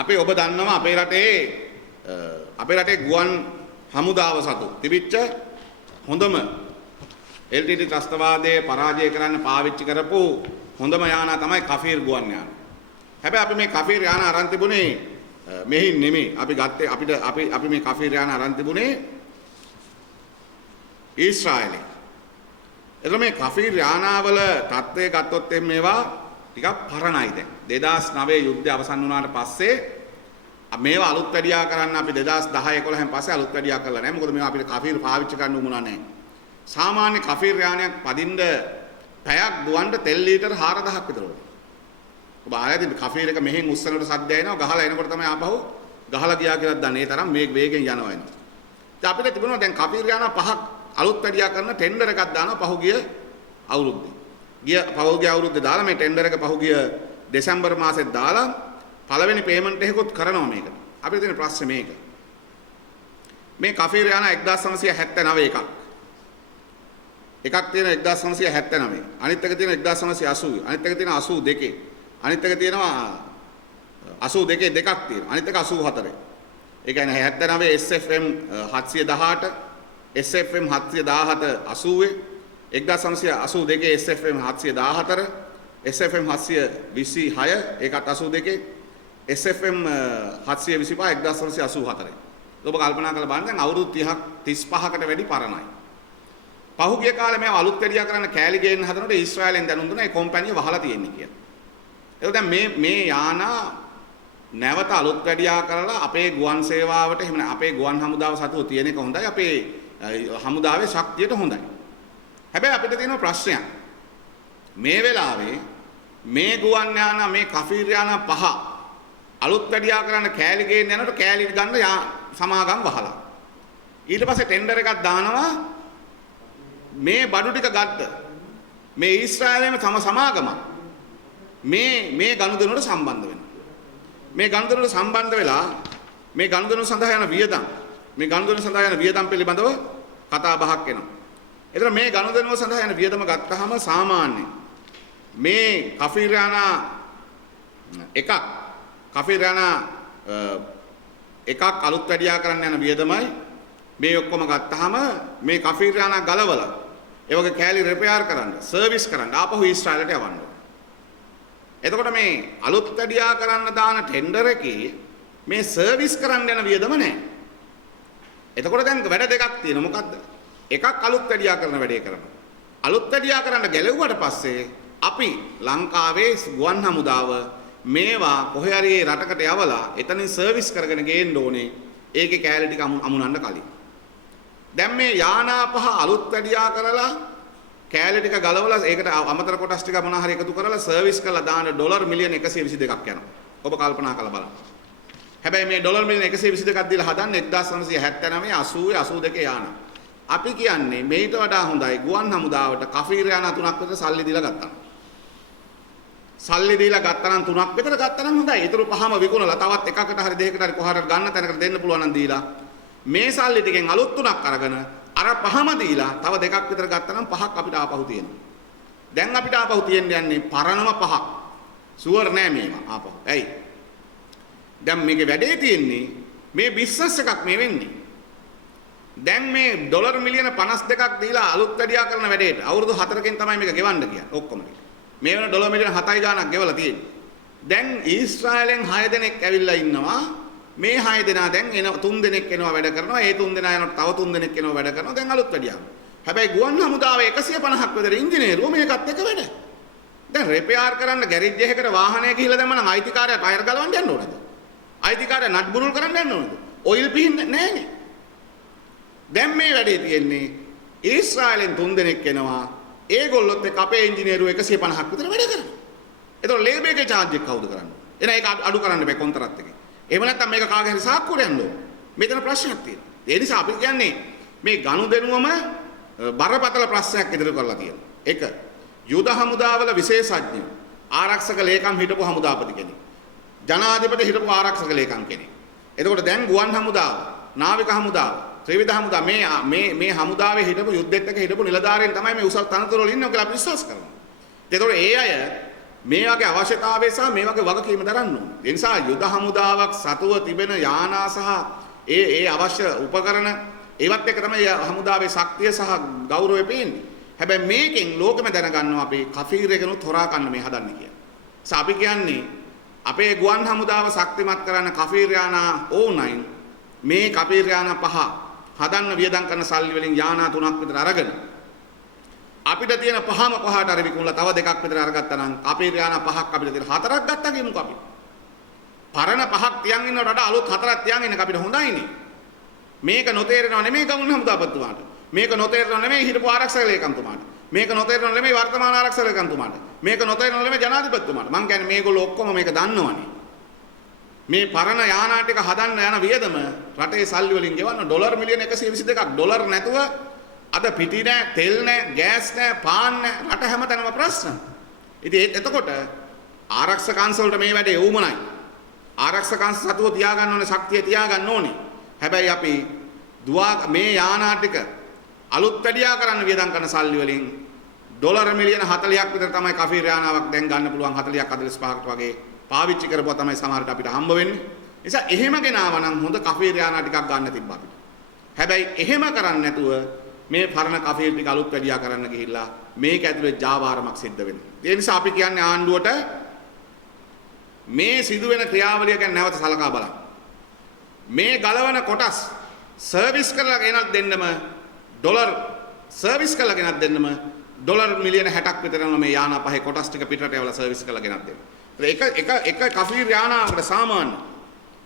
අපේ ඔබ දන්නවා අපේ රටේ ගුවන් හමුදාව සතු තිබිච්ච හොඳම LTT ත්‍රස්තවාදයේ පරාජය කරන්න පාවිච්චි කරපු හොඳම යානා තමයි කෆීර් ගුවන් යාන. හැබැයි අපි මේ කෆීර් යාන අරන් තිබුණේ මෙහින් නෙමෙයි. අපි මේ කෆීර් යාන අරන් තිබුණේ ඊශ්‍රායලේ. එතකොට මේ කෆීර් යානාවල තත්ත්වය ගත්තොත් මේවා ටිකක් පරණයි දැන්. 2009 යුද්ධය අවසන් වුණාට පස්සේ මේවා අලුත් වැඩියා කරන්න අපි 2010 11න් පස්සේ අලුත් වැඩියා කරලා නැහැ. මොකද මේවා අපිට කෆීර් පාවිච්චි කරන්න උවමනා නැහැ. සාමාන්‍ය කෆීර් යානයක් පදින්න පැයක් දුවන්න තෙල් ලීටර් 4000ක් විතර ඕනේ. ඔබ ආයෙත් කෆීර් එක මෙහෙන් උස්සනකොට සද්දය එනවා ගහලා එනකොට තමයි ආපහු ගහලා ගියා කියලා දන්නේ. ඒ තරම් මේ වේගෙන් යනවා එනවා. ඉතින් අපිට තිබුණා දැන් කෆීර් යාන පහක් අලුත් වැඩියා කරන ටෙන්ඩර් එකක් දානවා පහුගිය අවුරුද්දේ. පහුගිය අවුරුද්දේ දාලා මේ ටෙන්ඩර් එක පහුගිය දෙසැම්බර් මාසෙත් දාලා පළවෙනි පේමන්ට් එකකුත් කරනවා මේකට. අපිට තියෙන ප්‍රශ්නේ මේක. මේ කෆීර් යාන 1979 එකක්. එකක් තියෙන 1979. අනිත් එක තියෙන 1980. අනිත් එක තියෙන 82. අනිත් එක තියෙනවා 82 දෙකක් තියෙනවා. අනිත් එක 84. ඒ කියන්නේ 79 SFM 718, SFM 717 80, 1982 SFM 714, SFM 726 ඒකත් 82, SFM 725 1984. ඔබ කල්පනා කරලා බලන්න දැන් අවුරුදු 30ක් 35කට වැඩි පරණයි. පහුගිය කාලේ මේව අලුත් වැඩියා කරන්න කෑලි ගේන්න හදනකොට ඊශ්‍රායලෙන් දැනුම් දුන්නා ඒ කම්පැනි වහලා තියෙන්නේ කියලා. ඒක දැන් මේ යානා නැවත අලුත් වැඩියා කරලා අපේ ගුවන් සේවාවට එහෙම අපේ ගුවන් හමුදාව සතුව තියෙන එක හොඳයි. අපේ හමුදාවේ ශක්තියට හොඳයි. හැබැයි අපිට තියෙන ප්‍රශ්නයක් මේ වෙලාවේ මේ ගුවන් යානා මේ කෆීර් යානා පහ අලුත් වැඩියා කරන්න කෑලි ගේන්න යනකොට කෑලි ගන්න සමාගම් වහලා. ඊට පස්සේ ටෙන්ඩර් එකක් දානවා මේ බඩු ටික ගත්ත මේ ඊශ්‍රායලයේම තම සමාගම මේ ගනුදෙනුවට සම්බන්ධ වෙනවා. මේ ගනුදෙනුවට සම්බන්ධ වෙලා මේ ගනුදෙනුව සඳහා යන වියදම් පිළිබඳව කතා බහක් එනවා. එතන මේ ගනුදෙනුව සඳහා යන වියදම ගත්තාම සාමාන්‍ය මේ කෆීර් යානා එකක් අලුත් වැඩියා කරන්න යන වියදමයි මේ ඔක්කොම ගත්තාම මේ කෆීර් යානා ගලවලා ඒ වගේ කෑලි රිපෙයාර් කරන්න, සර්විස් කරන්න ආපහු ඊශ්‍රායලට යවන්න ඕනේ. එතකොට මේ අලුත් වැඩියා කරන්න දාන ටෙන්ඩර් එකේ මේ සර්විස් කරන්න යන වියදම නැහැ. එතකොට දැන් වැඩ දෙකක් තියෙනවා. මොකද්ද? එකක් අලුත් වැඩියා කරන වැඩේ කරනවා. අලුත් වැඩියා කරන්න ගැලෙව්වට පස්සේ අපි ලංකාවේ ගුවන් හමුදාව මේවා කොහේ හරි රටකට යවලා එතනින් සර්විස් කරගෙන ගේන්න ඕනේ. ඒකේ කෑලි ටික අමුණන්න කලින්. දැන් මේ යානා පහ අලුත් වැඩියා කරලා කෑලි ටික ගලවලා ඒකට අමතර කොටස් ටික මොනවා හරි එකතු කරලා සර්විස් කරලා දාන ඩොලර් මිලියන 122ක් යනවා. ඔබ කල්පනා කරලා බලන්න. හැබැයි මේ ඩොලර් මිලියන 122ක් දීලා හදන්නේ 1979 80 82 යානා. අපි කියන්නේ මේට වඩා හොඳයි ගුවන් හමුදාවට කෆීර් යානා 3ක් විතර සල්ලි දීලා ගත්තා. සල්ලි දීලා ගත්තා නම් 3ක් විතර ගත්තා නම් හොඳයි. ඊටු පහම විකුණලා තවත් එකකට හරි දෙකකට හරි කොහාට ගන්න තැනකට දෙන්න පුළුවන් නම් දීලා මේ සල්ලි ටිකෙන් අලුත් 3ක් අරගෙන අර පහම දීලා තව දෙකක් විතර ගත්තා නම් 5ක් අපිට ආපහු තියෙනවා. දැන් අපිට ආපහු තියෙන්න යන්නේ පරණම 5ක්. ෂුවර් නෑ මේවා ආපහු. ඇයි? දැන් මේකේ වැඩේ තියෙන්නේ මේ බිස්නස් එකක් මේ වෙන්නේ. දැන් මේ ඩොලර් මිලියන 52ක් දීලා අලුත් වැඩියා කරන වැඩේට අවුරුදු 4කින් තමයි මේක ගෙවන්න කියන්නේ ඔක්කොම ටික. මේ වෙන ඩොලර් මිලියන 7යි ගාණක් ගෙවලා තියෙන්නේ. දැන් ඊශ්‍රායලෙන් 6 දෙනෙක් ඇවිල්ලා ඉන්නවා. මේ 6 දෙනා දැන් එන 3 දෙනෙක් එනවා වැඩ කරනවා. ඒ 3 දෙනා යනකොට තව 3 දෙනෙක් එනවා වැඩ කරනවා. දැන් අලුත් වැඩියා. හැබැයි ගුවන් හමුදාවේ 150ක් විතර ඉංජිනේරුවෝ මේකත් එක්ක වැඩ. දැන් රිපෙයාර් කරන්න ගෑරේජ් එකකට වාහනය ගිහිල්ලා දැම්ම නම් අයිතිකාරයා ටයර් ගලවන්න යන්න ඕනද? අයිතිකාරයා නට් බුරුල් කරන්න යන්න ඕනද? ඔයිල් පිහින්න නැහැනේ. දැන් මේ වැඩේ තියෙන්නේ ඊශ්‍රායලෙන් 3 දෙනෙක් එනවා. ඒගොල්ලොත් එක්ක අපේ ඉංජිනේරුවෝ 150ක් විතර වැඩ කරනවා. ඒතකොට ලේබර් එකේ charge එක කවුද කරන්නේ? එහෙනම් ඒක අඩු කරන්න බෑ කොන්ත්‍රාත් එකේ. එහෙම නැත්නම් මේක කාගේ හරි සාක්කුවට යන්න ඕන. මෙතන ප්‍රශ්නයක් තියෙනවා. ඒ නිසා අපි කියන්නේ මේ ගනුදෙනුවම බරපතල ප්‍රශ්නයක් ඉදිරි කරලා තියෙනවා. එක යුද හමුදාවල විශේෂඥ ආරක්ෂක ලේකම් හිටපු හමුදාපති කෙනෙක්. ජනාධිපති හිටපු ආරක්ෂක ලේකම් කෙනෙක්. එතකොට දැන් ගුවන් හමුදාව, නාවික හමුදාව, ත්‍රිවිධ හමුදාව මේ හමුදාවේ හිටපු යුද්ධෙත් එක්ක හිටපු නිලධාරීන් තමයි මේ උසස් තනතුරු වල ඉන්නවා කියලා අපි විශ්වාස කරනවා. එතකොට ඒ අය මේ වගේ අවශ්‍යතාවය සහ මේ වගේ වගකීම දරන්න ඕන. ඒ නිසා යුද හමුදාවක් සතුව තිබෙන යානා සහ ඒ අවශ්‍ය උපකරණ ඒවත් එක තමයි හමුදාවේ ශක්තිය සහ ගෞරවය පේන්නේ. හැබැයි මේකෙන් ලෝකෙම දැනගන්නවා අපි කෆීර් එකනොත් හොරා ගන්න මේ හදන්නේ කියලා. අපි කියන්නේ අපේ ගුවන් හමුදාව ශක්තිමත් කරන්න කෆීර් යානා ඕනයින් මේ කෆීර් යානා 5 හදන්න වියදම් කරන සල්ලි වලින් යානා 3ක් විතර අරගෙන අපිට තියෙන 5ම පහට අර විකුණලා තව 2ක් විතර අරගත්තා නම් කෆීර් යානා 5ක් අපිට තියෙන 4ක් ගත්තා කියමුකෝ අපි. පරණ 5ක් තියන් ඉන්නවට වඩා අලුත් 4ක් තියන් ඉන්න අපිට හොඳයිනේ. මේක නොතේරෙනව නෙමෙයි ගමුන් හමුදාපතිතුමාට. මේක නොතේරෙනව නෙමෙයි හිටපු ආරක්ෂක ලේකම්තුමාට. මේක නොතේරෙනව නෙමෙයි වර්තමාන ආරක්ෂක ලේකම්තුමාට. මේක නොතේරෙනව නෙමෙයි ජනාධිපතිතුමාට. මං කියන්නේ මේගොල්ලෝ ඔක්කොම මේක දන්නවනේ. මේ පරණ යානා ටික හදන්න යන වියදම රටේ සල්ලි වලින් ගෙවන්න ඩොලර් මිලියන 122ක් ඩොලර් නැතුව අද පිටි නැහැ, තෙල් නැහැ, ගෑස් නැහැ, පාන් නැහැ. රට හැමතැනම ප්‍රශ්න. ඉතින් එතකොට ආරක්ෂක අංශ වලට මේ වැඩේ වුමනයි. ආරක්ෂක අංශ සතුව තියාගන්න ඕනේ, ශක්තිය තියාගන්න ඕනේ. හැබැයි අපි මේ යානා ටික අලුත් වැඩියා කරන්න වියදම් කරන සල්ලි වලින් ඩොලර් මිලියන 40ක් විතර තමයි කෆීර් යානාවක් දැන් ගන්න පුළුවන් 40ක් 45කට වගේ පාවිච්චි කරපුවා තමයි සමහරට අපිට හම්බ වෙන්නේ. නිසා එහෙම ගෙනාව නම් හොඳ කෆීර් යානා ටිකක් ගන්න තිබ්බා අපිට. හැබැයි එහෙම කරන්නේ නැතුව මේ පරණ කෆීර් ටික අලුත් වැඩියා කරන්න ගිහිල්ලා මේක ඇතුලේ ජාවාරමක් සිද්ධ වෙනවා. ඒ නිසා අපි කියන්නේ ආණ්ඩුවට මේ සිදුවෙන ක්‍රියාවලිය ගැන නැවත සලකා බලන්න. මේ ගලවන කොටස් සර්විස් කරලා ගෙනත් දෙන්නම ඩොලර් සර්විස් කරලා ගෙනත් දෙන්නම ඩොලර් මිලියන 60ක් විතර යන මේ යානා පහේ කොටස් ටික පිටරට යවලා සර්විස් කරලා ගෙනත් දෙන්න. එක කෆීර් යානාවකට සාමාන්‍ය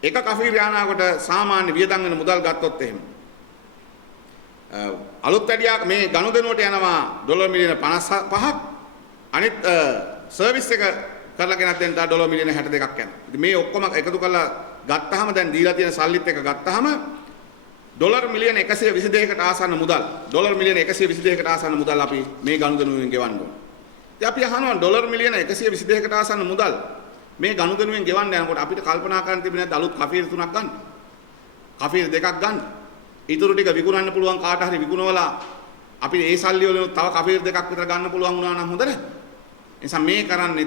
එක කෆීර් යානාවකට සාමාන්‍ය වියදම් වෙන මුදල් ගත්තොත් එහෙම අලුත් වැඩියා මේ ගනුදෙනුවට යනවා ඩොලර් මිලියන 55ක් අනිත් සර්විස් එක කරලා ගෙනත් දෙන්න ඩොලර් මිලියන 62ක් යනවා. ඉතින් මේ ඔක්කොම එකතු කරලා ගත්තාම දැන් දීලා තියෙන සල්ලිත් එක ගත්තාම ඩොලර් මිලියන 122කට ආසන්න මුදල් ඩොලර් මිලියන 122කට ආසන්න මුදල් අපි මේ ගනුදෙනුවෙන් ගෙවන්න ඕන. ඉතින් අපි අහනවා ඩොලර් මිලියන 122කට ආසන්න මුදල් මේ ගනුදෙනුවෙන් ගෙවන්න යනකොට අපිට කල්පනා කරන්න තිබුණේ නැද්ද අලුත් කෆීර් 3ක් ගන්න. කෆීර් 2ක් ගන්න. ඊටු ටික විකුණන්න පුළුවන් කාට හරි විකුණවලා අපි ඒ සල්ලි වලින් තව කෆීර් 2ක් විතර ගන්න පුළුවන් වුණා නම් හොඳ නැහැ. ඒ නිසා මේ කරන්නේ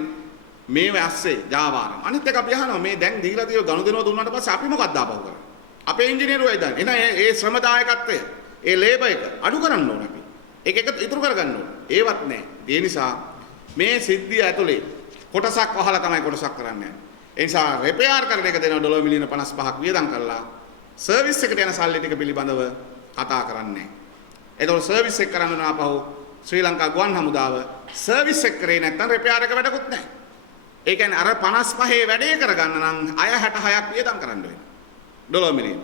මේ වැස්සේ ජාවාරම්. අනිත් එක අපි අහනවා මේ දැන් දීලා තියෙන ගනුදෙනුව දුන්නාට පස්සේ අපි මොකක්ද ආපහු කරන්නේ? අපේ ඉංජිනේරුවයි දන්නේ. එහෙනම් ඒ ශ්‍රම දායකත්වය, ඒ ලේබර් එක අඩු කරන්න ඕන අපි. ඒක ඉතුරු කරගන්න ඕන. ඒවත් නැහැ. ඒ නිසා මේ සිද්ධිය ඇතුලේ කොටසක් වහලා තමයි කොටසක් කරන්නේ. ඒ නිසා රිපෙයාර් කරන එක දෙනවා ඩොලර් මිලියන 55ක් වියදම් කරලා සර්විස් එකට යන සල්ලි ටික පිළිබඳව කතා කරන්නේ. ඒතකොට සර්විස් එක කරන්න ඕන ආපහු ශ්‍රී ලංකා ගුවන් හමුදාව සර්විස් එක කරේ නැත්නම් රිපෙයාර් එක වැඩකුත් නැහැ. ඒ කියන්නේ අර 55 වැඩේ කරගන්න නම් අය 66ක් වියදම් කරන්න වෙනවා. ඩොලර් මිලියන.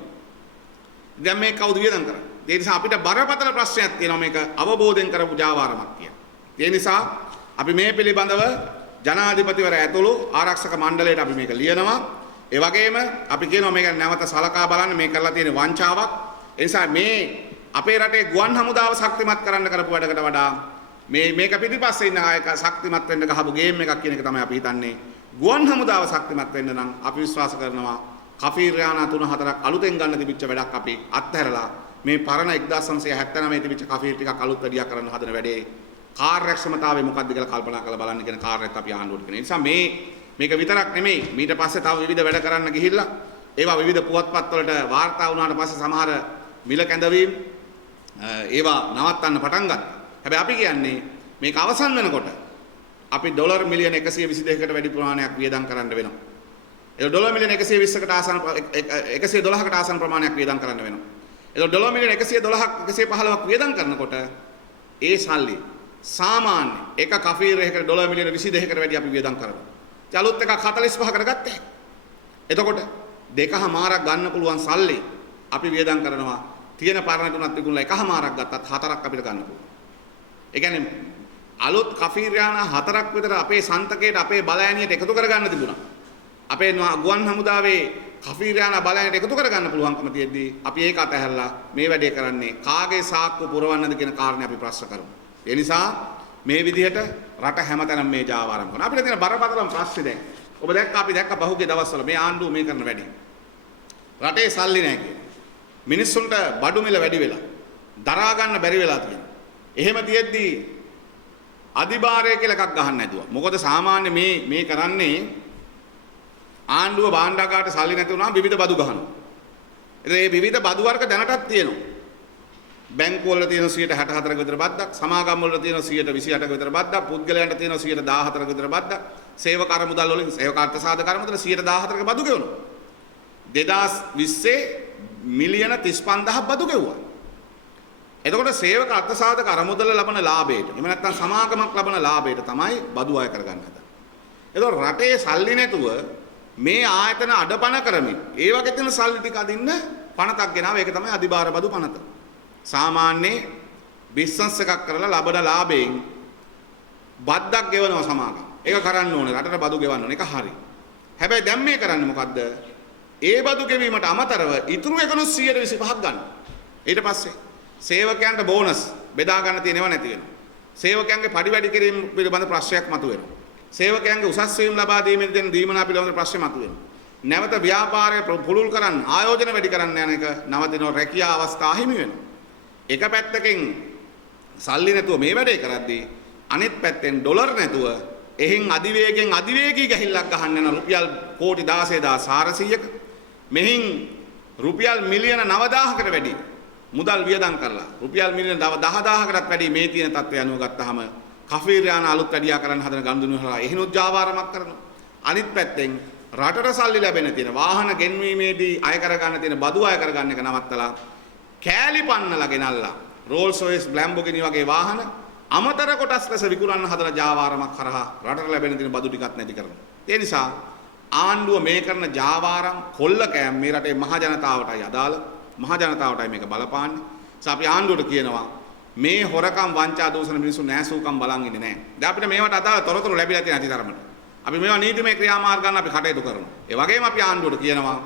දැන් මේ කවුද වියදම් කරන්නේ? ඒ නිසා අපිට බරපතල ප්‍රශ්නයක් තියෙනවා මේක අවබෝධයෙන් කරපු ජාවාරමක් කියලා. ඒ නිසා අපි මේ පිළිබඳව ජනාධිපතිවරයා ඇතුළු ආරක්ෂක මණ්ඩලයට අපි මේක ලියනවා. ඒ වගේම අපි කියනවා මේක නැවත සලකා බලන්න මේ කරලා තියෙන වංචාවක්. ඒ නිසා මේ අපේ රටේ ගුවන් හමුදාව ශක්තිමත් කරන්න කරපු වැඩකට වඩා මේක පිටිපස්සේ ඉන්න අය ශක්තිමත් වෙන්න ගහපු ගේම් එකක් කියන එක තමයි අපි හිතන්නේ. ගුවන් හමුදාව ශක්තිමත් වෙන්න නම් අපි විශ්වාස කරනවා කෆීර් යානා 3-4ක් අලුතෙන් ගන්න තිබිච්ච වැඩක් අපි අත්හැරලා මේ පරණ 1979 තිබිච්ච කෆීර් ටිකක් අලුත් වැඩියා කරන්න හදන වැඩේ කාර්යක්ෂමතාවය මොකක්ද කියලා කල්පනා කරලා බලන්න කියන කාර්යයක් අපි ආණ්ඩුවට කරන. ඒ නිසා මේක විතරක් නෙමෙයි ඊට පස්සේ තව විවිධ වැඩ කරන්න ගිහිල්ලා ඒවා විවිධ පුවත්පත් වලට වාර්තා වුණාට පස්සේ සමහර මිල කැඳවීම් ඒවා නවත්තන්න පටන් ගත්තා. හැබැයි අපි කියන්නේ මේක අවසන් වෙනකොට අපි ඩොලර් මිලියන 122කට වැඩි ප්‍රමාණයක් වියදම් කරන්න වෙනවා. ඒ ඩොලර් මිලියන 120කට ආසන්න 112කට ආසන්න ප්‍රමාණයක් වියදම් කරන්න වෙනවා. ඒ ඩොලර් මිලියන 112ක් 115ක් වියදම් කරනකොට ඒ සල්ලි සාමාන්‍ය එක කෆීර් එකකට ඩොලර් මිලියන 22කට වැඩි අපි වියදම් කරනවා. ඒ අලුත් එකක් 45කට ගත්තා. එතකොට දෙකමාරක් ගන්න පුළුවන් සල්ලි අපි වියදම් කරනවා. තියෙන පරණ තුනක් විකුණලා එකමාරක් ගත්තත් හතරක් අපිට ගන්න පුළුවන්. ඒ කියන්නේ අලුත් කෆීර් යානා හතරක් විතර අපේ සන්තකයට අපේ බලයනියට එකතු කරගන්න තිබුණා. අපේ ගුවන් හමුදාවේ කෆීර් යානා බලයනියට එකතු කරගන්න පුළුවන්කම තියෙද්දී අපි ඒක අතහැරලා මේ වැඩේ කරන්නේ කාගේ සාක්කුව පුරවන්නද කියන කාරණේ අපි ප්‍රශ්න කරමු. ඒ නිසා මේ විදිහට රට හැමතැනම මේ ජාවාරම් කරනවා. අපිට තියෙන බරපතලම ප්‍රශ්නේ දැන් ඔබ අපි දැක්ක බහුගේ දවස්වල මේ ආණ්ඩුව මේ කරන වැඩේ. රටේ සල්ලි නැහැ කියන. මිනිස්සුන්ට බඩු මිල වැඩි වෙලා දරා ගන්න බැරි වෙලා තියෙනවා. එහෙම තියෙද්දී අධිභාරය කියලා එකක් ගහන්න නැතුව. මොකද සාමාන්‍ය මේ කරන්නේ ආණ්ඩුව භාණ්ඩාගාරට සල්ලි නැති වුණාම විවිධ බදු ගහනවා. ඉතින් මේ විවිධ බදු වර්ග දැනටත් තියෙනවා. බැංකු වල තියෙන 64ක විතර බද්දක්, සමාගම් වල තියෙන 128ක විතර බද්දක්, පුද්ගලයන්ට තියෙන 114ක විතර බද්දක්, සේවක අරමුදල් වලින් සේවක අර්ථසාධක අරමුදල 114ක බදු ගෙවනවා. 2020 මිලියන 35000ක් බදු ගෙවුවා. එතකොට සේවක අර්ථසාධක අරමුදල ලබන ලාභයට, එහෙම නැත්නම් සමාගමක් ලබන ලාභයට තමයි බදු අය කරගන්න හදන්නේ. එතකොට රටේ සල්ලි නැතුව මේ ආයතන අඩපණ කරමින් ඒ වගේ තියෙන සල්ලි ටික අදින්න පනතක් ගෙනාව. ඒක තමයි අධිභාර බදු පනත. සාමාන්‍ය බිස්නස් එකක් කරලා ලබන ලාභයෙන් බද්දක් ගෙවනවා සමාගම. ඒක කරන්න ඕනේ. රටට බදු ගෙවන්න ඕනේ. ඒක හරි. හැබැයි දැන් මේ කරන්නේ මොකද්ද? ඒ බදු ගෙවීමට අමතරව ඉතුරු එකනොත් 125ක් ගන්න. ඊට පස්සේ සේවකයන්ට බෝනස් බෙදා ගන්න තියෙනව නැති වෙනවා. සේවකයන්ගේ පඩි වැඩි කිරීම පිළිබඳ ප්‍රශ්නයක් මතුවෙනවා. සේවකයන්ගේ උසස් වීම ලබා දීමේ දෙන දීමනා පිළිබඳ ප්‍රශ්න මතුවෙනවා. නැවත ව්‍යාපාරය පුළුල් කරන්න ආයෝජන වැඩි කරන්න යන එක නවතිනවා. රැකියා අවස්ථා හිමි වෙනවා. එක පැත්තකින් සල්ලි නැතුව මේ වැඩේ කරද්දී අනිත් පැත්තෙන් ඩොලර් නැතුව එහෙන් අධිවේගී ගහිල්ලක් ගහන්න යන රුපියල් කෝටි 16400ක මෙහින් රුපියල් මිලියන 9000කට වැඩි මුදල් වියදම් කරලා රුපියල් මිලියන 10000කටත් වැඩි මේ තියෙන තත්ත්වය අනුව ගත්තාම කෆීර් යාන අලුත් වැඩියා කරන්න හදන ගනුදෙනු හරහා එහෙනුත් ජාවාරමක් කරනවා. අනිත් පැත්තෙන් රටට සල්ලි ලැබෙන තියෙන වාහන ගෙන්වීමේදී අය කරගන්න තියෙන බදු අය කරගන්න එක නවත්තලා කෑලි පන්නලා ගෙනල්ලා රෝල්ස් රොයිස් ලැම්බෝගිනි වගේ වාහන අමතර කොටස් ලෙස විකුණන්න හදන ජාවාරමක් කරහා රටට ලැබෙන තියෙන බදු ටිකක් නැති කරනවා. ඒ නිසා ආණ්ඩුව මේ කරන ජාවාරම් කොල්ල කෑම් මේ රටේ මහ ජනතාවටයි අදාළ. මහ ජනතාවටයි මේක බලපාන්නේ. අපි ආණ්ඩුවට කියනවා මේ හොරකම් වංචා දූෂණ මිනිස්සු නෑසූකම් බලන් ඉන්නේ නැහැ. දැන් අපිට මේවට අදාළ තොරතුරු ලැබිලා තියෙන අතිතරමට. අපි මේවා නීතිමය ක්‍රියාමාර්ග ගන්න අපි කටයුතු කරනවා. ඒ වගේම අපි ආණ්ඩුවට කියනවා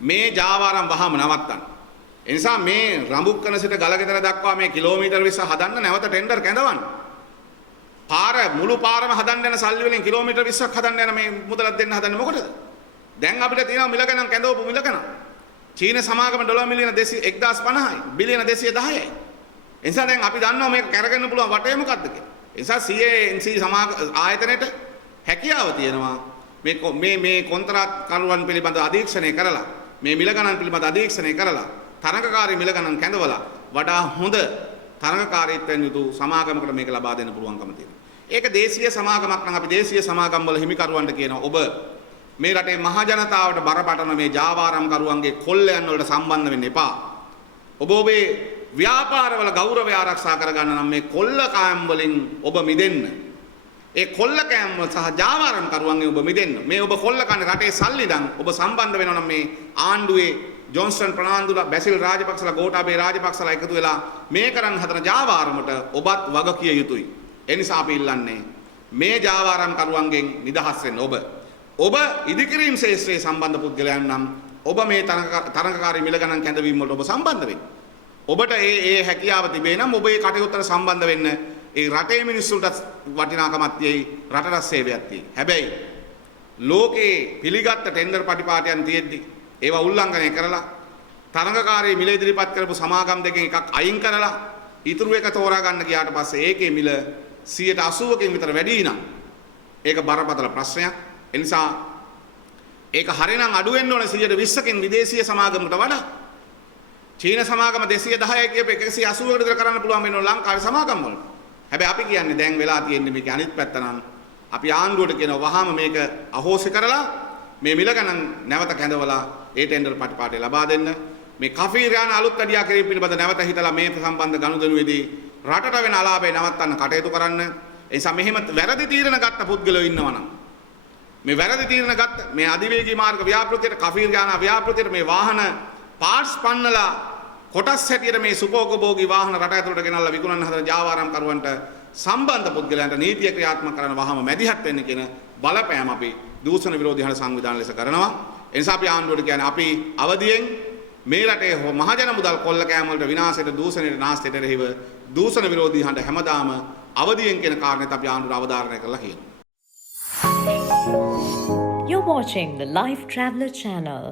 මේ ජාවාරම් වහම නවත්තන්න. ඒ නිසා මේ රඹුක්කන සිට ගලගෙදර දක්වා මේ කිලෝමීටර් 20 හදන්න නැවත ටෙන්ඩර් කැඳවන්න. මුළු පාරම හදන්න යන සල්ලි වලින් කිලෝමීටර් 20ක් හදන්න යන මේ මුදලක් දෙන්න හදන්නේ මොකටද? දැන් අපිට තියෙනවා මිල ගණන් කැඳවපු මිල ගණන්. චීන සමාගම ඩොලර් මිලියන 1050යි බිලියන 210යි. ඒ නිසා දැන් අපි දන්නවා මේක කරගන්න පුළුවන් වටේ මොකද්ද කියලා. ඒ නිසා CANC ආයතනයේට හැකියාව තියෙනවා මේ කොන්ත්‍රාත් කරුවන් පිළිබඳ අධීක්ෂණය කරලා මේ මිල ගණන් පිළිබඳ අධීක්ෂණය කරලා තරඟකාරී මිල ගණන් කැඳවලා වඩා හොඳ තරඟකාරීත්වයෙන් යුතු සමාගමකට මේක ලබා දෙන්න පුළුවන්කම තියෙනවා. ඒක දේශීය සමාගමක් නම් අපි දේශීය සමාගම් වල හිමිකරුවන්ට කියනවා ඔබ මේ රටේ මහ ජනතාවට බරපතල මේ ජාවාරම් කරුවන්ගේ කොල්ලයන් වලට සම්බන්ධ වෙන්න එපා. ඔබ ඔබේ ව්‍යාපාරවල ගෞරවය ආරක්ෂා කරගන්න නම් මේ කොල්ල කෑම් වලින් ඔබ මිදෙන්න. ඒ කොල්ල කෑම් වල සහ ජාවාරම් කරුවන්ගෙන් ඔබ මිදෙන්න. මේ ඔබ කොල්ල කන්නේ රටේ සල්ලි දන් ඔබ සම්බන්ධ වෙනවා නම් මේ ආණ්ඩුවේ ජොන්සන් ප්‍රනාන්දුලා බැසිල් රාජපක්ෂලා ගෝඨාභය රාජපක්ෂලා එකතු වෙලා මේ කරන්න හදන ජාවාරමට ඔබත් වග කිය යුතුයි. ඒ නිසා අපි ඉල්ලන්නේ මේ ජාවාරම් කරුවන්ගෙන් නිදහස් වෙන්න ඔබ ඉදිකිරීම් ශේෂ්ත්‍රයේ සම්බන්ධ පුද්ගලයන් නම් ඔබ මේ තරඟකාරී මිල ගණන් කැඳවීම වලට ඔබ සම්බන්ධ වෙන්න. ඔබට ඒ හැකියාව තිබේ නම් ඔබ ඒ කටයුත්තට සම්බන්ධ වෙන්න. ඒ රටේ මිනිස්සුන්ට වටිනාකමක් තියෙයි, රටට සේවයක් තියෙයි. හැබැයි ලෝකේ පිළිගත් ටෙන්ඩර් පටිපාටියන් තියෙද්දි ඒවා උල්ලංඝනය කරලා තරඟකාරී මිල ඉදිරිපත් කරපු සමාගම් දෙකෙන් එකක් අයින් කරලා ඉතුරු එක තෝරා ගන්න ගියාට පස්සේ ඒකේ මිල 80%කින් විතර වැඩි නම් ඒක බරපතල ප්‍රශ්නයක්. ඒ නිසා ඒක හරිනම් අඩු වෙන්න ඕනේ 120කින් විදේශීය සමාගමකට වඩා. චීන සමාගම 210යි කියප 180කට විතර කරන්න පුළුවන් වෙනවා ලංකාවේ සමාගම් වල. හැබැයි අපි කියන්නේ දැන් වෙලා තියෙන්නේ මේක අනිත් පැත්ත නම් අපි ආණ්ඩුවට කියනවා වහාම මේක අහෝසි කරලා මේ මිල ගණන් නැවත කැඳවලා ඒ ටෙන්ඩර් පටිපාටි ලබා දෙන්න. මේ කෆීර් යාන අලුත් වැඩියා කිරීම පිළිබඳ නැවත හිතලා මේ සම්බන්ධ ගනුදෙනුවේදී රටට වෙන අලාභය නවත්තන්න කටයුතු කරන්න. ඒ නිසා මෙහෙම වැරදි තීරණ ගත්ත පුද්ගලයෝ ඉන්නවනම් මේ වැරදි තීරණ ගත්ත මේ අධිවේගී මාර්ග ව්‍යාපෘතියට කෆීර් යාන ව්‍යාපෘතියට මේ වාහන පාර්ට්ස් පන්නලා කොටස් හැටියට මේ සුපෝපභෝගී වාහන රට ඇතුළට ගෙනල්ලා විකුණන්න හදන ජාවාරම් කරුවන්ට සම්බන්ධ පුද්ගලයන්ට නීතිය ක්‍රියාත්මක කරන වහම මැදිහත් වෙන්න කියන බලපෑම අපි දූෂණ විරෝධී හඬ සංවිධාන ලෙස කරනවා. ඒ නිසා අපි ආණ්ඩුවට කියන්නේ අපි අවදියෙන් මේ රටේ මහජන මුදල් කොල්ල කෑම වලට විනාශයට දූෂණයට නාස්තියට එරෙහිව දූෂණ විරෝධී හඬ හැමදාම අවදියෙන් කියන කාරණේත් අපි ආණ්ඩුවට අවධාරණය කරලා කියනවා. You're watching the Life Traveller channel.